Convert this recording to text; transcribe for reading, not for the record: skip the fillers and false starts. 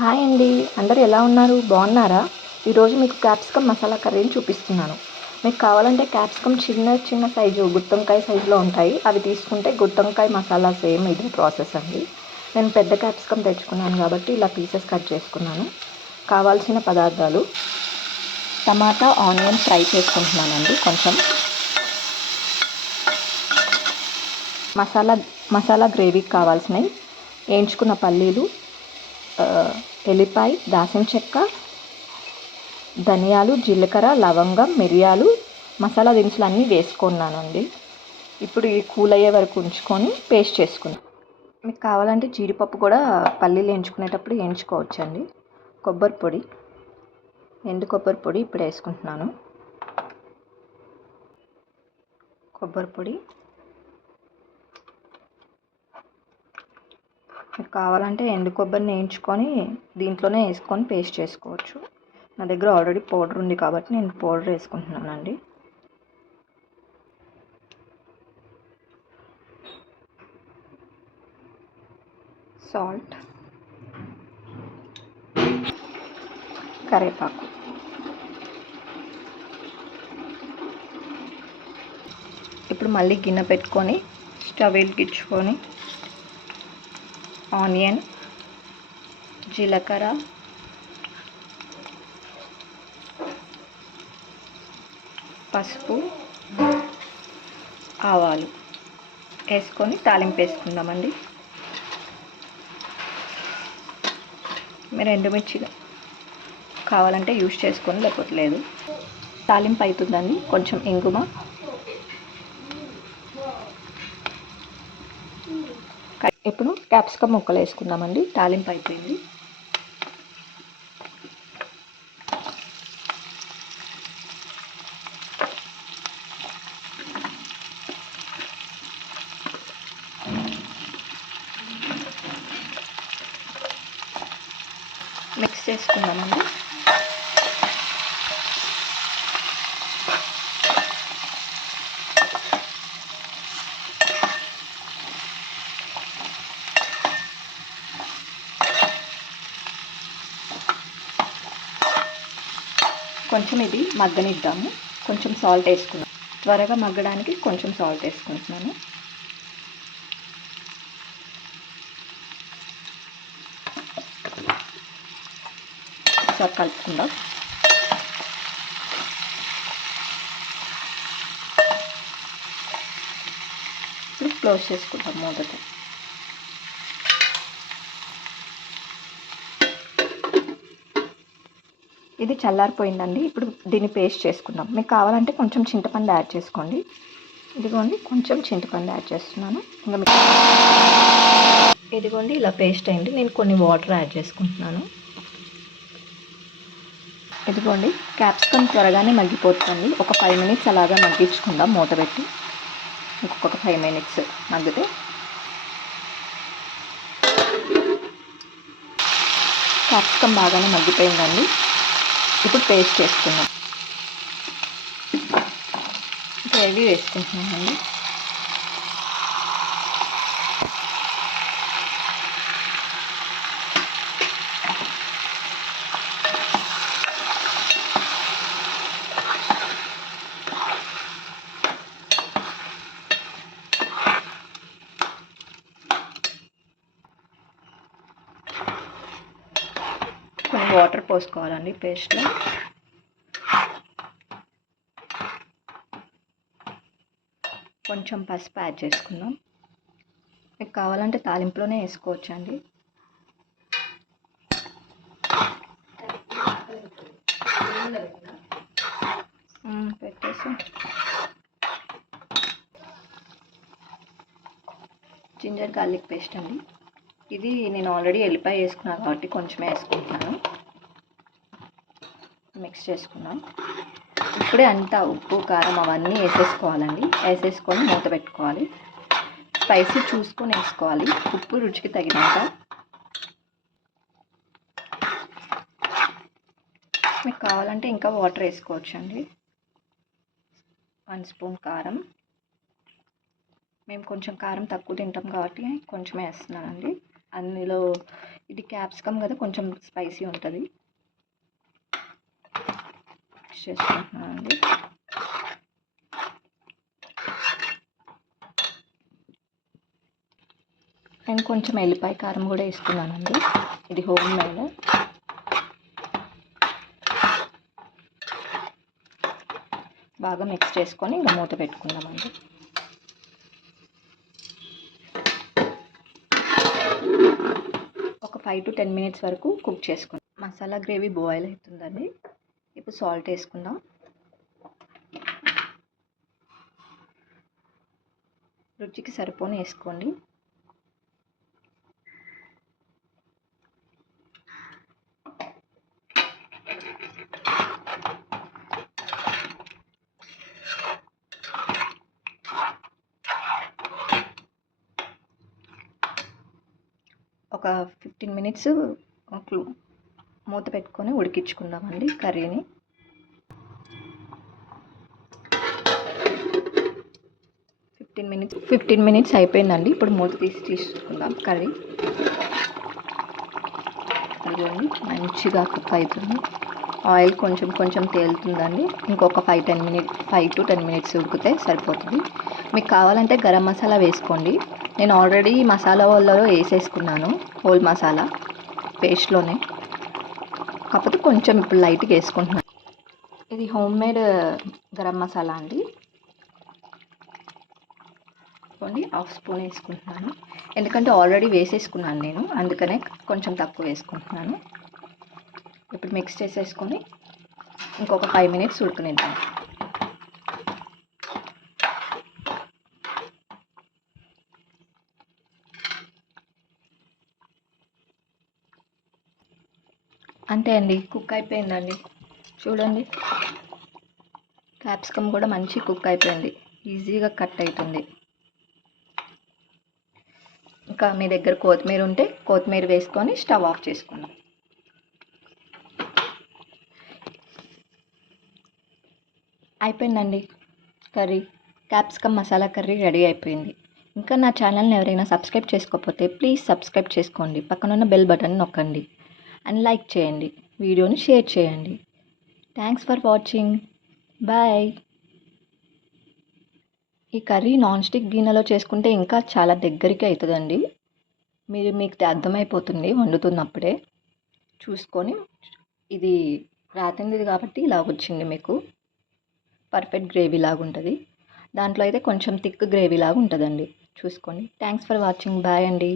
Hi అండి, అందరూ ఎలా ఉన్నారు? బాగున్నారా? ఈరోజు మీకు క్యాప్సికమ్ మసాలా కర్రీని చూపిస్తున్నాను. మీకు కావాలంటే క్యాప్సికమ్ చిన్న చిన్న సైజు గుత్తొంకాయ సైజులో ఉంటాయి. అవి తీసుకుంటే గుత్తొంకాయ మసాలా సేమ్ ఇదే ప్రాసెస్ అండి. నేను పెద్ద క్యాప్సికమ్ తెచ్చుకున్నాను కాబట్టి ఇలా పీసెస్ కట్ చేసుకున్నాను. కావాల్సిన పదార్థాలు: టమాటా ఆనియన్ ఫ్రై చేసుకుంటున్నానండి. కొంచెం మసాలా గ్రేవీకి కావాల్సినవి: వేయించుకున్న పల్లీలు, ఎల్లిపాయ, దాల్చిన చెక్క, ధనియాలు, జీలకర్ర, లవంగం, మిరియాలు, మసాలా దినుసులు అన్నీ వేసుకున్నానండి. ఇప్పుడు ఇది కూల్ అయ్యే వరకు ఉంచుకొని పేస్ట్ చేసుకున్నాను. మీకు కావాలంటే జీడిపప్పు కూడా పల్లీలు వేయించుకునేటప్పుడు వేయించుకోవచ్చండి. కొబ్బరి పొడి, ఎండు కొబ్బరి పొడి ఇప్పుడు వేసుకుంటున్నాను. కొబ్బరి పొడి మీకు కావాలంటే ఎండు కొబ్బరిని వేయించుకొని దీంట్లోనే వేసుకొని పేస్ట్ చేసుకోవచ్చు. నా దగ్గర ఆల్రెడీ పౌడర్ ఉంది కాబట్టి నేను పౌడర్ వేసుకుంటున్నానండి. సాల్ట్, కరివేపాకు. ఇప్పుడు మళ్ళీ గిన్నె పెట్టుకొని స్టవ్ వెలిగించుకొని ఆనియన్, జీలకర్ర, పసుపు, ఆవాలు వేసుకొని తాలింపు వేసుకుందామండి. మీరు ఎండుమిర్చి కావాలంటే యూజ్ చేసుకొని, లేకపోతే లేదు. తాలింపు అవుతుందండి. కొంచెం ఇంగుమ, ఇప్పుడు క్యాప్సికమ్ ముక్కలు వేసుకుందామండి. తాలింపు అయిపోయింది. మిక్స్ చేసుకుందామండి. కొంచెం ఇది మగ్గనిద్దాము. కొంచెం సాల్ట్ వేసుకున్నాను. త్వరగా మగ్గడానికి కొంచెం సాల్ట్ వేసుకుంటున్నాను. ఒకసారి కలుపుకుందాం. ఇప్పుడు క్లోజ్ చేసుకుంటాం మూతతో. ఇది చల్లారిపోయిందండి. ఇప్పుడు దీన్ని పేస్ట్ చేసుకుందాం. మీకు కావాలంటే కొంచెం చింతపండు యాడ్ చేసుకోండి. ఇదిగోండి, కొంచెం చింతపండు యాడ్ చేస్తున్నాను. ఇంకా ఇదిగోండి, ఇలా పేస్ట్ అయింది. నేను కొన్ని వాటర్ యాడ్ చేసుకుంటున్నాను. ఇదిగోండి, క్యాప్సికమ్ త్వరగానే మగ్గిపోతుంది. ఒక 5 మినిట్స్ అలాగా మగ్గించుకుందాం మూత పెట్టి. ఇంకొక 5 మినిట్స్ మగ్గితే క్యాప్సికమ్ బాగానే మగ్గిపోయిందండి. ఇప్పుడు పేస్ట్ చేసుకుందాం. గ్రేవీ వేసుకుంటున్నామండి. కొన్ని వాటర్ పోసుకోవాలండి పేస్ట్లో. కొంచెం పసుపు యాడ్ చేసుకుందాం. మీకు కావాలంటే తాలింపులోనే వేసుకోవచ్చండి. పెట్టేసి జింజర్ గార్లిక్ పేస్ట్ అండి. ఇది నేను ఆల్రెడీ ఎల్లిపాయ వేసుకున్నాను కాబట్టి కొంచెం వేసుకుంటున్నాను. మిక్స్ చేసుకున్నాం. ఇప్పుడే అంతా ఉప్పు, కారం అవన్నీ వేసేసుకోవాలండి. వేసేసుకొని మూత పెట్టుకోవాలి. స్పైసీ చూసుకొని వేసుకోవాలి. ఉప్పు రుచికి తగినంత. మీకు కావాలంటే ఇంకా వాటర్ వేసుకోవచ్చండి. 1 స్పూన్ కారం. మేము కొంచెం కారం తక్కువ తింటాం కాబట్టి కొంచెం వేస్తున్నానండి. అందులో ఇది క్యాప్సికమ్ కదా, కొంచెం స్పైసీ ఉంటుంది. చేసుకుంటున్నానండి. నేను కొంచెం ఎల్లిపాయ కారం కూడా వేస్తున్నానండి. ఇది హోమ్ మేడ్. బాగా మిక్స్ చేసుకొని ఇంకా మూత పెట్టుకుందామండి. ఒక 5 to 10 minutes వరకు కుక్ చేసుకుందాం. మసాలా గ్రేవీ బాయిల్ అవుతుందండి. ఇప్పుడు సాల్ట్ వేసుకుందాం. రుచికి సరిపోని వేసుకోండి. ఒక 15 minutes మూత పెట్టుకొని ఉడికించుకుందామండి కర్రీని. 15 minutes అయిపోయిందండి. ఇప్పుడు మూత తీసుకుందాం కర్రీ. అదిగోండి మంచిగా కుక్ అవుతుంది. ఆయిల్ కొంచెం కొంచెం తేలుతుందండి. ఇంకొక 5 to 10 minutes ఉడికితే సరిపోతుంది. మీకు కావాలంటే గరం మసాలా వేసుకోండి. నేను ఆల్రెడీ మసాలా వాళ్ళలో వేసేసుకున్నాను, హోల్ మసాలా పేస్ట్లోనే. కాకపోతే కొంచెం ఇప్పుడు లైట్గా వేసుకుంటున్నాను. ఇది హోమ్ మేడ్ గరం మసాలా అండి. హాఫ్ స్పూన్ వేసుకుంటున్నాను, ఎందుకంటే ఆల్రెడీ వేసేసుకున్నాను నేను, అందుకనే కొంచెం తక్కువ వేసుకుంటున్నాను. ఇప్పుడు మిక్స్ చేసేసుకొని ఇంకొక 5 minutes ఉడకనిద్దాం. అంతే అండి, కుక్ అయిపోయిందండి. చూడండి, క్యాప్సికమ్ కూడా మంచి కుక్ అయిపోయింది, ఈజీగా కట్ అవుతుంది. ఇంకా మీ దగ్గర కొత్తిమీర ఉంటే కొత్తిమీర వేసుకొని స్టవ్ ఆఫ్ చేసుకుందాం. అయిపోయిందండి curry. Capsicum masala curry ready అయిపోయింది. ఇంకా నా ఛానల్ని ఎవరైనా సబ్స్క్రైబ్ చేసుకోకపోతే ప్లీజ్ సబ్స్క్రైబ్ చేసుకోండి. పక్కనున్న బెల్ బటన్ నొక్కండి అండ్ లైక్ చేయండి. వీడియోని షేర్ చేయండి. Thanks for watching. బాయ్. ఈ కర్రీ నాన్ స్టిక్ గిన్నెలో చేసుకుంటే ఇంకా చాలా దగ్గరికి అవుతుందండి. మీకు అర్థమైపోతుంది వండుతున్నప్పుడే. చూసుకొని, ఇది రాతింది కాబట్టి ఇలా వచ్చింది మీకు. పర్ఫెక్ట్ గ్రేవీ లాగా ఉంటుంది. దాంట్లో అయితే కొంచెం థిక్ గ్రేవీ లాగా ఉంటుందండి. చూసుకోండి. Thanks for watching. బాయ్ అండి.